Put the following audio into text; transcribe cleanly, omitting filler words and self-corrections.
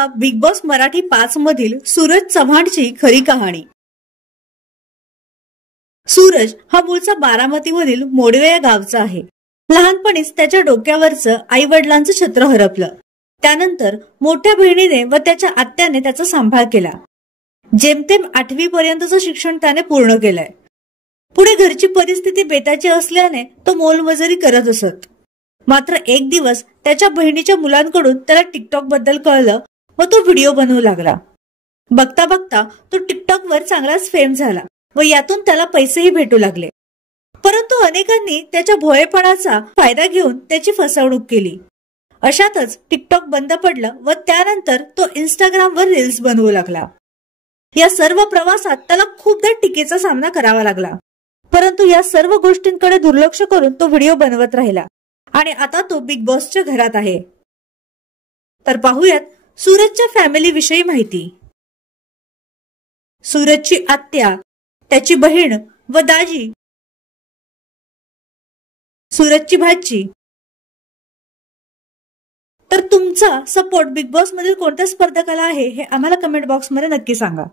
पहा big boss Marathi 5 मधील सूरज चव्हाणची खरी कहाणी। सूरज हा मूळचा बारामतीमधील मोडवे या गावचा आहे। लहानपणीच त्याच्या डोक्यावरचं आई वडिलांचं छत्र हरपलं। त्यानंतर मोठ्या बहिणीने व त्याच्या आत्याने त्याचा सांभाळ केला। जेमतेम 8वी पर्यंतचं शिक्षण त्याने पूर्ण केलंय। पुढे घरची परिस्थिती बेताची असल्याने तो मोलमजुरी करत असत। मात्र एक दिवस त्याच्या बहिणीच्या मुलांकडून त्याला टिकटॉक बद्दल कळलं व तो व्हिडिओ बनवू लागला। बघता बघता तो टिकटॉक वर चांगलाच फेम झाला व यातून त्याला पैसेही भेटू लागले। परंतु अनेकांनी त्याच्या भोळेपणाचा फायदा घेऊन त्याची फसवणूक केली। अशातच टिकटॉक बंद पडलं व त्यानंतर तो इंस्टाग्राम वर रील्स बनवू लागला। या सर्व प्रवासात त्याला खूपदा टीकेचा सामना करावा लागला, परंतु या सर्व गोष्टींकडे दुर्लक्ष करून तो व्हिडिओ बनवत राहिला आणि आता तो बिग बॉसच्या घरात आहे। तर पाहूयात सूरजच्या फॅमिली विषयी माहिती। सूरजची आत्या, त्याची बहीण व दाजी, सूरजची भाची। तर तुमचा सपोर्ट बिग बॉस मधील कोणत्या स्पर्धकाला आहे हे आम्हाला कमेंट बॉक्स मध्ये नक्की सांगा।